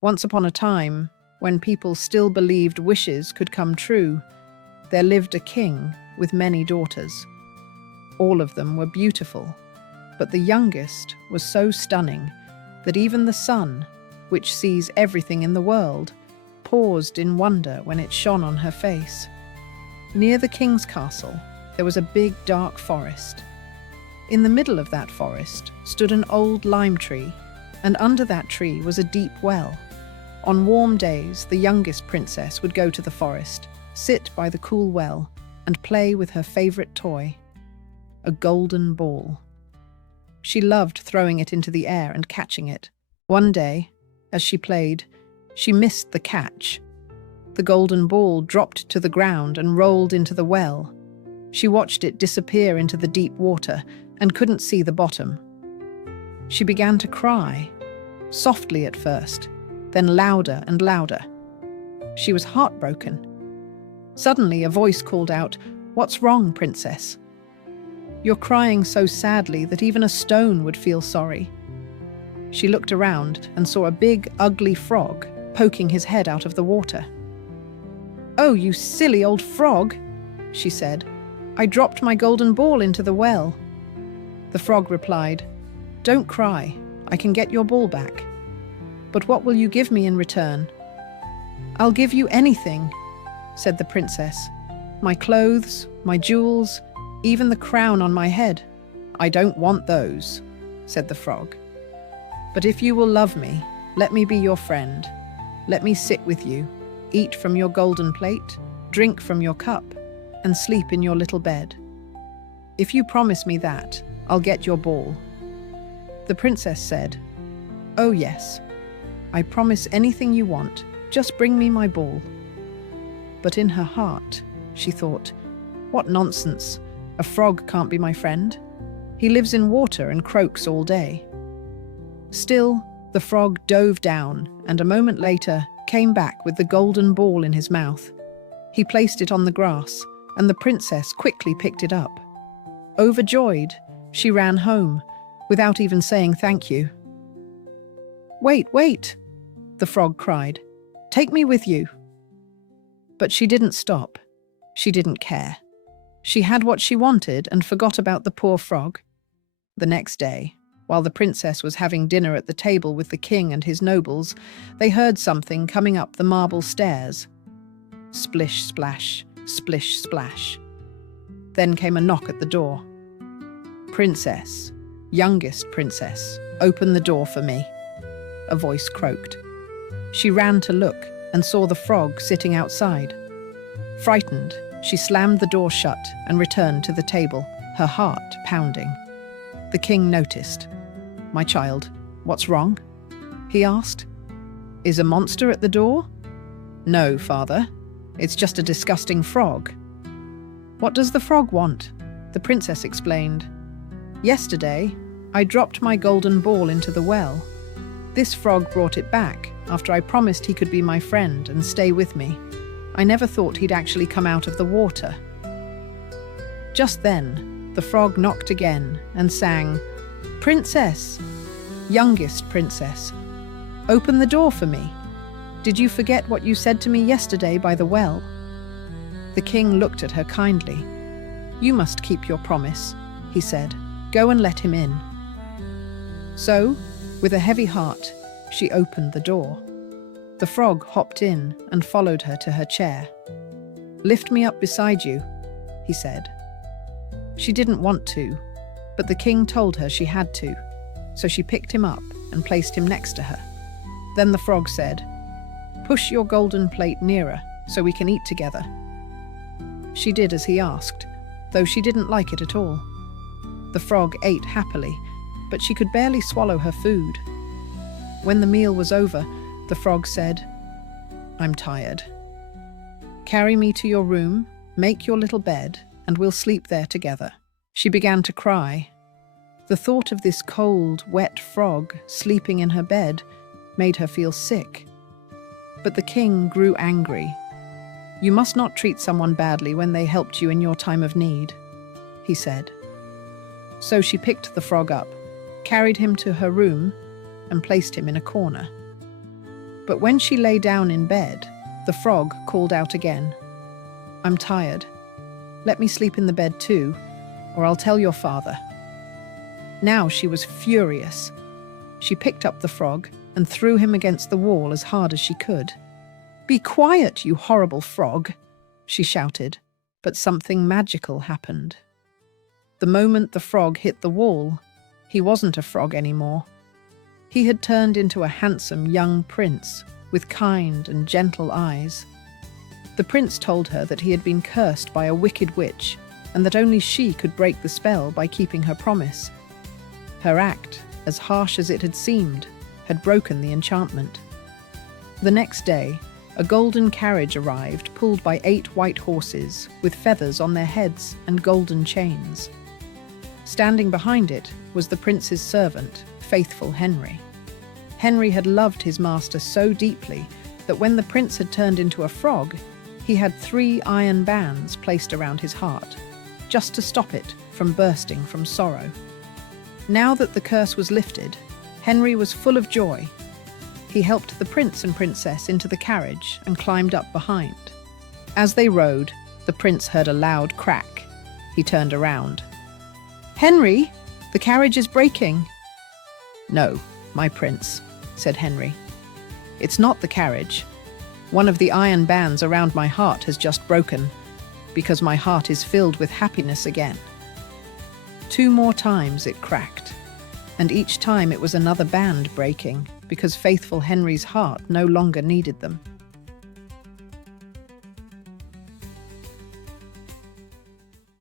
Once upon a time, when people still believed wishes could come true, there lived a king with many daughters. All of them were beautiful, but the youngest was so stunning that even the sun, which sees everything in the world, paused in wonder when it shone on her face. Near the king's castle, there was a big dark forest. In the middle of that forest stood an old lime tree, and under that tree was a deep well. On warm days, the youngest princess would go to the forest, sit by the cool well, and play with her favorite toy, a golden ball. She loved throwing it into the air and catching it. One day, as she played, she missed the catch. The golden ball dropped to the ground and rolled into the well. She watched it disappear into the deep water and couldn't see the bottom. She began to cry, softly at first, then louder and louder. She was heartbroken. Suddenly, a voice called out, "What's wrong, princess? You're crying so sadly that even a stone would feel sorry." She looked around and saw a big, ugly frog poking his head out of the water. "Oh, you silly old frog," she said. "I dropped my golden ball into the well." The frog replied, "Don't cry, I can get your ball back. But what will you give me in return?" "I'll give you anything," said the princess. "My clothes, my jewels, even the crown on my head." "I don't want those," said the frog. "But if you will love me, let me be your friend. Let me sit with you, eat from your golden plate, drink from your cup, and sleep in your little bed. If you promise me that, I'll get your ball." The princess said, "Oh yes, I promise anything you want, just bring me my ball." But in her heart, she thought, "What nonsense, a frog can't be my friend. He lives in water and croaks all day." Still, the frog dove down and a moment later came back with the golden ball in his mouth. He placed it on the grass, and the princess quickly picked it up. Overjoyed, she ran home, without even saying thank you. "Wait, wait," the frog cried. "Take me with you." But she didn't stop. She didn't care. She had what she wanted and forgot about the poor frog. The next day, while the princess was having dinner at the table with the king and his nobles, they heard something coming up the marble stairs. Splish, splash, splish, splash. Then came a knock at the door. "Princess, youngest princess, open the door for me," a voice croaked. She ran to look and saw the frog sitting outside. Frightened, she slammed the door shut and returned to the table, her heart pounding. The king noticed. "My child, what's wrong?" he asked. "Is a monster at the door?" "No, father. It's just a disgusting frog." "What does the frog want?" The princess explained. "Yesterday, I dropped my golden ball into the well. This frog brought it back after I promised he could be my friend and stay with me. I never thought he'd actually come out of the water." Just then, the frog knocked again and sang, "Princess, youngest princess, open the door for me. Did you forget what you said to me yesterday by the well?" The king looked at her kindly. "You must keep your promise," he said. "Go and let him in." So, with a heavy heart, she opened the door. The frog hopped in and followed her to her chair. "Lift me up beside you," he said. She didn't want to, but the king told her she had to, so she picked him up and placed him next to her. Then the frog said, "Push your golden plate nearer so we can eat together." She did as he asked, though she didn't like it at all. The frog ate happily, but she could barely swallow her food. When the meal was over, the frog said, "I'm tired. Carry me to your room, make your little bed, and we'll sleep there together." She began to cry. The thought of this cold, wet frog sleeping in her bed made her feel sick. But the king grew angry. "You must not treat someone badly when they helped you in your time of need," he said. So she picked the frog up, carried him to her room, and placed him in a corner. But when she lay down in bed, the frog called out again, "I'm tired. Let me sleep in the bed too, or I'll tell your father." Now she was furious. She picked up the frog and threw him against the wall as hard as she could. "Be quiet, you horrible frog," she shouted, but something magical happened. The moment the frog hit the wall, he wasn't a frog anymore. He had turned into a handsome young prince with kind and gentle eyes. The prince told her that he had been cursed by a wicked witch and that only she could break the spell by keeping her promise. Her act, as harsh as it had seemed, had broken the enchantment. The next day, a golden carriage arrived pulled by 8 white horses with feathers on their heads and golden chains. Standing behind it was the prince's servant, faithful Henry. Henry had loved his master so deeply that when the prince had turned into a frog, he had 3 iron bands placed around his heart, just to stop it from bursting from sorrow. Now that the curse was lifted, Henry was full of joy. He helped the prince and princess into the carriage and climbed up behind. As they rode, the prince heard a loud crack. He turned around. "Henry, the carriage is breaking." "No, my prince," said Henry. "It's not the carriage. One of the iron bands around my heart has just broken, because my heart is filled with happiness again." 2 more times it cracked, and each time it was another band breaking, because faithful Henry's heart no longer needed them.